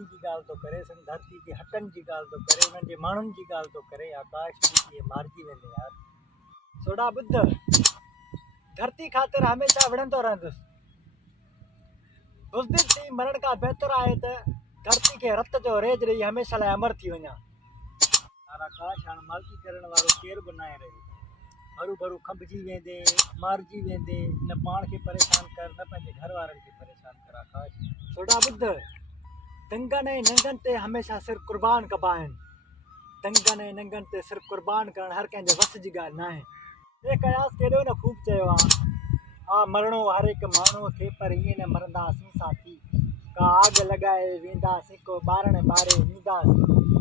धरती की गाल तो करे सन, धरती के हटन की गाल तो करे, उन्हनि जे माण्हुनि जी गाल तो करे। आकाश ॾिसी मारिजी वेंदे यार। सोडा ॿुध, धरती ख़ातिर हमेशह विढ़ंदो रहंदुसि। बुज़दिल थी मरण खां बहितर आहे त धरती खे रत जो रेज ॾेई हमेशह लाइ अमर थी वञा। यार आकाश हाणे मालिकी करण वारो केर बि न आहे रहियो। हरू भरू खंभिजी वेंदे, मारिजी वेंदे, न पाण खे परेशान कर, न पंहिंजे घर वारनि खे परेशान कर। आकाश सोडा ॿुध, दंगनि ऐं नंगनि ते हमेशह सिर क़ुर्बान कबा आहिनि। दंगनि ऐं नंगनि ते सिर क़ुर्बान करणु हर कंहिंजे वस जी ॻाल्हि न आहे। हे कयास केॾो न ख़ूब चयो आहे, मरणो हर हिकु माण्हूअ खे, पर ईअं न मरंदासीं साथी। का आग लॻाए वेंदासीं, को ॿारण ॿारे वींदासीं।